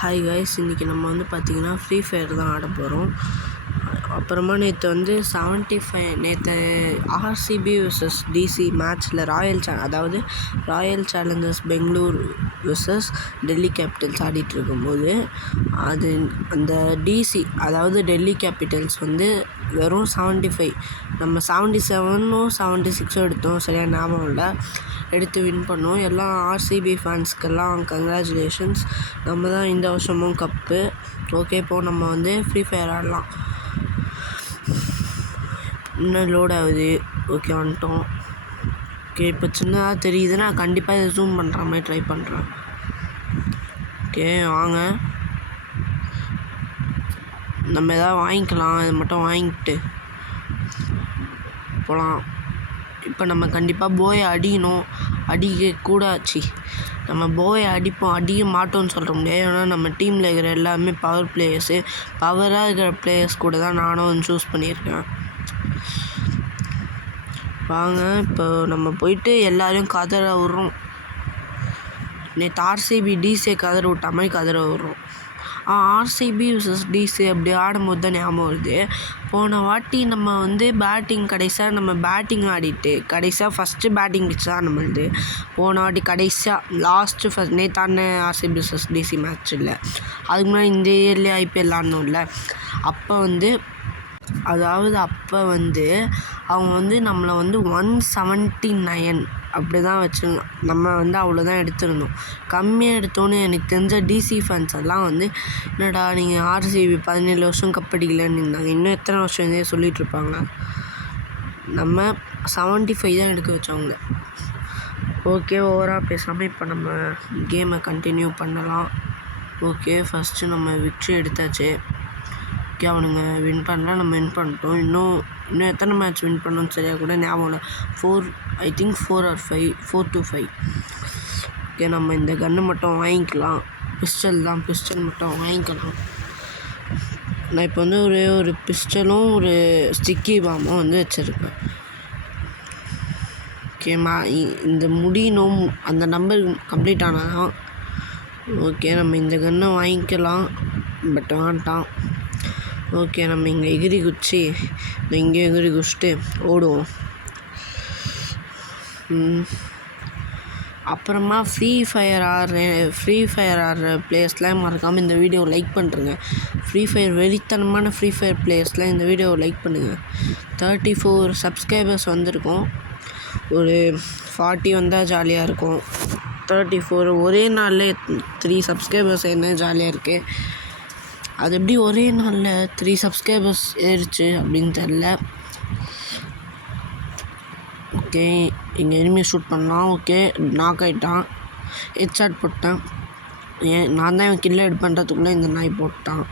Hi guys, இன்றைக்கி நம்ம வந்து பார்த்திங்கன்னா ஃப்ரீ ஃபயர் தான் ஆட போகிறோம். அப்புறமா நேற்று வந்து 75 ஆர்சிபி vs டிசி மேட்ச்சில் Royal Challengers Bangalore vs Delhi Capitals ஆடிட்டுருக்கும்போது அந்த டிசி டெல்லி கேபிட்டல்ஸ் வந்து வெறும் 75, நம்ம 77 76 எடுத்தோம், சரியாக ஞாபகம் இல்லை, எடுத்து வின் பண்ணோம். எல்லாம் ஆர்சிபி ஃபேன்ஸ்க்கெல்லாம் கங்க்ராச்சுலேஷன்ஸ். நம்ம தான் இந்த வருஷமும் கப்பு. ஓகே, இப்போது நம்ம வந்து ஃப்ரீ ஃபயர் ஆடலாம். இன்னும் லோட் ஆகுது. ஓகே, வந்துட்டோம். ஓகே, இப்போ சின்னதாக தெரியுது, நான் கண்டிப்பாக இதை ஜூம் பண்ணுற மாதிரி ட்ரை பண்ணுறேன். ஓகே, வாங்க நம்ம எதாவது வாங்கிக்கலாம். இது மட்டும் வாங்கிட்டு போகலாம். இப்போ நம்ம கண்டிப்பாக போயை அடிக்கணும். நம்ம போயை அடிக்க மாட்டோம்னு சொல்ல முடியாது. ஏன்னா நம்ம டீமில் இருக்கிற எல்லாருமே பவராக இருக்கிற பிளேயர்ஸ் கூட தான் நானும் வந்து சூஸ் பண்ணியிருக்கேன். வாங்க, இப்போ நம்ம போயிட்டு எல்லோரையும் கதற விட்றோம். நேற்று ஆர்சிபி டிசியை கதற விட்ட மாதிரி கதற விட்றோம். ஆர்சிபி vs டிசி அப்படி ஆடும்போது தான் ஞாபகம் வருது. போன வாட்டி நம்ம வந்து பேட்டிங் ஆடிட்டு கடைசியாக ஃபஸ்ட்டு பேட்டிங் பிச் தான் நம்மளுது. போன வாட்டி கடைசியாக நேற்றான ஆர்சிபி vs டிசி மேட்ச் இல்லை, அதுக்கு முன்னாடி இந்த இயர்லேயே ஐபிஎல் ஆடணும்ல. அப்போ வந்து அவங்க வந்து நம்மளை வந்து 179 அப்படி தான் வச்சுருந்தோம். நம்ம வந்து அவ்வளோதான் எடுத்திருந்தோம். கம்மியாக எடுத்தோன்னு எனக்கு தெரிஞ்ச டிசி ஃபேன்ஸ் எல்லாம் வந்து, என்னடா நீங்கள் ஆர்சிபி 17 வருஷம் கப் அடிக்கலன்னு இருந்தாங்க, இன்னும் எத்தனை வருஷம் இதே சொல்லிகிட்ருப்பாங்க. நம்ம 75 தான் எடுக்க வச்சவங்க. ஓகே, ஓவராக பேசாமல் இப்போ நம்ம கேமை கண்டினியூ பண்ணலாம். ஓகே, ஃபஸ்ட்டு நம்ம விக்ட்ரி எடுத்தாச்சு. ஓகே, அவனுங்க வின் பண்ணலாம், நம்ம வின் பண்ணிட்டோம். இன்னும் எத்தனை மேட்ச் வின் பண்ணோன்னு சரியாக கூட ஞாபகம் இல்லை. 4 or 5. ஓகே, நம்ம இந்த கன்று மட்டும் வாங்கிக்கலாம். பிஸ்டல் மட்டும் வாங்கிக்கலாம். நான் இப்போ வந்து ஒரு பிஸ்டலும் ஒரு ஸ்டிக்கி பாம்பும் வந்து வச்சுருப்பேன். ஓகேம்மா, இந்த முடியணும், அந்த நம்பர் கம்ப்ளீட் ஆனால் ஓகே நம்ம இந்த கன்னை வாங்கிக்கலாம். பட் வேண்டாம். ஓகே, நம்ம இங்கே எகிரி குச்சிட்டு ஓடுவோம். அப்புறமா ஃப்ரீ ஃபயர் ஆடுற பிளேயர்ஸ்லாம் மறக்காமல் இந்த வீடியோ லைக் பண்ணுறேங்க. வெறித்தனமான ஃப்ரீ ஃபயர் பிளேயர்ஸ்லாம் இந்த வீடியோவை லைக் பண்ணுங்கள். 34 சப்ஸ்கிரைபர்ஸ் வந்திருக்கோம். ஒரு 40 வந்தால் ஜாலியாக இருக்கும். 34 ஒரே நாளில் 3 சப்ஸ்கிரைபர்ஸ் என்ன ஜாலியாக இருக்குது. அது எப்படி ஒரே நாளில் 3 சப்ஸ்கிரைபர்ஸ் ஏறிச்சு அப்படின்னு தெரில. ஓகே, இங்கே எனிமி ஷூட் பண்ணலாம். ஓகே, நாக் ஆகிட்டான். ஹெட்ஷாட் போட்டேன். நான் தான் இவன் கில்லை பண்ணுறதுக்குள்ளே இந்த நாய் போட்டான்.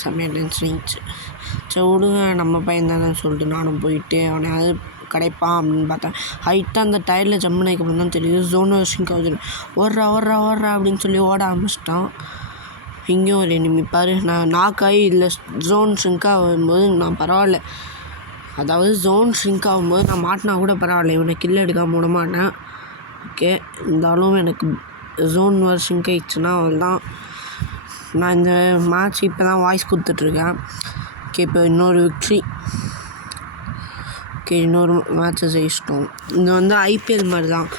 செம்மையாக டென்ஷன் ஆகிடுச்சு. சரி விடுங்க, நம்ம பையன் தானே சொல்லிட்டு நானும் போயிட்டு அவனை அது கிடைப்பான் அப்படின்னு பார்த்தேன். ஹைட்டாக அந்த டயரில் ஜம்ப் பண்ணிக்கப்புறம் தான் தெரியுது ஜோன் ஷிங்க் ஆகுது. ஓடுறா அப்படின்னு சொல்லி ஓட ஆரம்பிச்சிட்டான். இங்கேயும் ஒரு எனிமி பாரு. நான் நாக்காகி இல்லை ஜோன் ஷ்ரிங்க் ஆகும்போது நான் பரவாயில்ல, ஜோன் ஷ்ரிங்க் ஆகும்போது நான் மாட்டினா கூட பரவாயில்ல, இவனை கில்ல எடுக்காமல் விட மாட்டேன். ஓகே, இருந்தாலும் எனக்கு ஜோன் ஷ்ரிங்க் ஆகிடுச்சுன்னா அவள்தான். நான் இந்த மேட்ச் இப்போ தான் வாய்ஸ் கொடுத்துட்ருக்கேன். ஓகே, இப்போ இன்னொரு விக்ட்ரி. ஓகே, இன்னொரு மேட்ச்சை ஜெயிச்சிட்டோம். இது வந்து ஐபிஎல் மாதிரி தான்.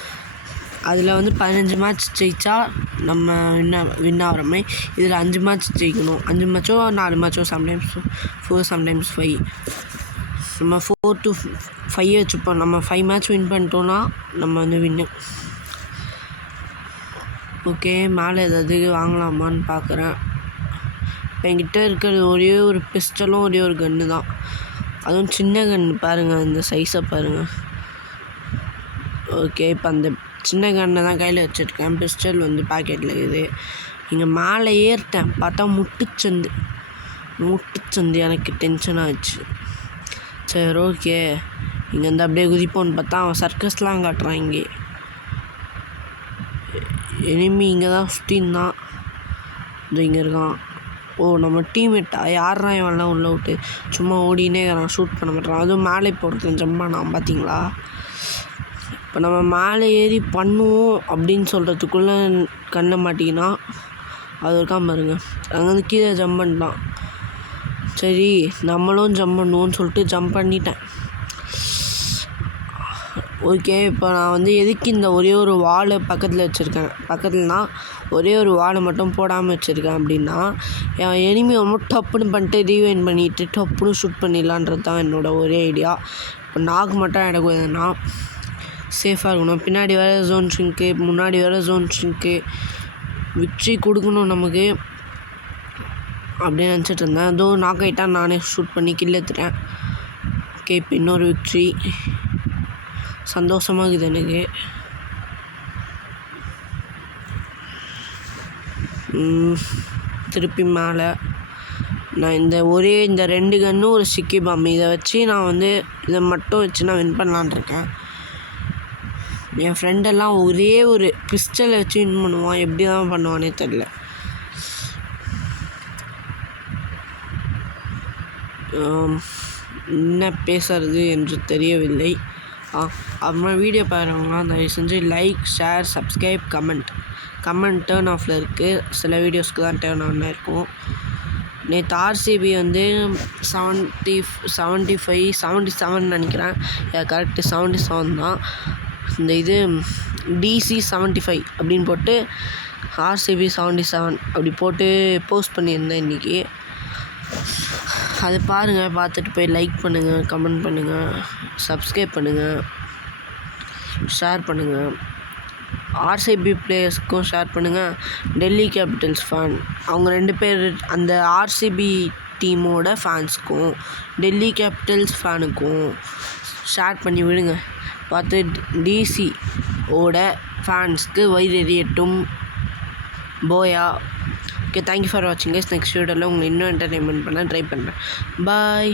அதில் வந்து 15 மேட்ச் ஜெயித்தா நம்ம வின் ஆகிற மாதிரி. இதில் 5 மேட்ச் ஜெயிக்கணும். 5 மேட்சோ 4 மேட்சோ, சம்டைம்ஸ் 4 சம்டைம்ஸ் 5. நம்ம 4 to 5 வச்சுப்போம். நம்ம 5 மேட்ச் வின் பண்ணிட்டோன்னா நம்ம வந்து வின்னு. ஓகே, மேலே ஏதாவது வாங்கலாமான்னு பார்க்குறேன். இப்போ என்கிட்ட இருக்கிறது ஒரே ஒரு பிஸ்டலும் ஒரே ஒரு கன்று தான். அதுவும் சின்ன கன்று பாருங்கள், இந்த சைஸை பாருங்கள். ஓகே, இப்போ அந்த சின்ன கண்ணை தான் கையில் வச்சுருக்கேன். பிஸ்டல் வந்து பாக்கெட்டில் இருக்குது. இங்கே மேலே ஏறிட்டேன், பார்த்தா முட்டுச்சந்து எனக்கு டென்ஷன் ஆகிடுச்சு. சரி ஓகே, இங்கே வந்து அப்படியே குதிப்போன்னு பார்த்தா அவன் சர்க்கஸ்லாம் காட்டுறான். இங்கே எனிமி இங்கே தான் 15 தான். இது இங்கே இருக்கான். ஓ, நம்ம டீம்மேட்டா? யாரா இவன்லாம் உள்ள விட்டு சும்மா ஓடினே இருக்கிறான், ஷூட் பண்ண மாட்டான். அதுவும் மேலே போடுறேன் ஜம்ப் பண்ணான், பார்த்தீங்களா? இப்போ நம்ம மேலே ஏறி பண்ணுவோம் அப்படின்னு சொல்கிறதுக்குள்ளே கண்ணை மாட்டிக்கினா அது இருக்காம பாருங்க, அங்கேருந்து கீழே ஜம்ப் பண்ணிட்டான். சரி நம்மளும் ஜம்ப் பண்ணுவோன்னு சொல்லிட்டு ஜம்ப் பண்ணிட்டேன். ஓகே, இப்போ நான் வந்து எதுக்கு இந்த ஒரே ஒரு வாலை பக்கத்தில் வச்சுருக்கேன், பக்கத்துலனா ஒரே ஒரு வாலை மட்டும் போடாமல் வச்சுருக்கேன் அப்படின்னா, என் எனிமி ரொம்ப டப்புன்னு பண்ணிட்டு ரீவைண்ட் பண்ணிவிட்டு டப்புன்னு ஷூட் பண்ணிடலான்றது தான் என்னோடய ஒரே ஐடியா. இப்போ நாக்கு மட்டும் எனக்கு எதுனா சேஃபாக இருக்கணும். பின்னாடி வேறு ஜோன் ஷ்ரிங்க்கு, முன்னாடி வேறு ஜோன் ஷ்ரிங்க்கு, விக்ட்ரி கொடுக்கணும் நமக்கு அப்படின்னு நினச்சிட்டு இருந்தேன். ஏதோ நாக் ஆகிட்டா நானே ஷூட் பண்ணி கில் எடுத்துட்டேன். ஓகே, இப்போ இன்னொரு விக்ட்ரி, சந்தோஷமாக இருக்குது எனக்கு. திருப்பி மேலே நான் இந்த 2 கன்னும் ஒரு ஸ்டிக்கி பாம் இதை வச்சு நான் வந்து இதை மட்டும் வச்சு நான் வின் பண்ணலான்ட்ருக்கேன். என் ஃப்ரெண்டெல்லாம் ஒரே ஒரு பிஸ்டலை வச்சு வின் பண்ணுவான், எப்படி தான் பண்ணுவானே தெரில. என்ன பேசுறது என்று தெரியவில்லை. அப்புறமா வீடியோ பாருங்களாம் தயவு செஞ்சு like, share, subscribe, comment turn ஆஃபில் இருக்குது. சில வீடியோஸ்க்கு தான் டேர்ன் ஆன் இருக்கும். நேற்று ஆர்சிபி வந்து 75 77 நினைக்கிறேன், கரெக்டு 77 தான். இந்த இது DC 75 அப்படின்னு போட்டு RCB 77 அப்படி போட்டு போஸ்ட் பண்ணியிருந்தேன் இன்றைக்கி. அது பாருங்கள், பார்த்துட்டு போய் லைக் பண்ணுங்கள், கமெண்ட் பண்ணுங்கள், சப்ஸ்கிரைப் பண்ணுங்கள், ஷேர் பண்ணுங்கள். RCB பிளேயர்ஸ்க்கும் ஷேர் பண்ணுங்கள். டெல்லி கேபிட்டல்ஸ் ஃபேன் அவங்க 2 பேர், அந்த RCB டீமோட ஃபேன்ஸுக்கும் டெல்லி கேபிட்டல்ஸ் ஃபேனுக்கும் ஷேர் பண்ணி விடுங்க. பார்த்து DCயோட ஃபேன்ஸ்க்கு வயிறெறியட்டும். போயா. ஓகே, தேங்க்யூ ஃபார் வாட்சிங் கைஸ். நெக்ஸ்ட் வீடியோவில் உங்களை இன்னும் என்டர்டெயின்மெண்ட் பண்ண ட்ரை பண்ணுறேன். பாய்.